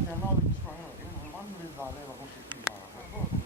mi hanno avvicinato, io non mando le sale, la conosco prima,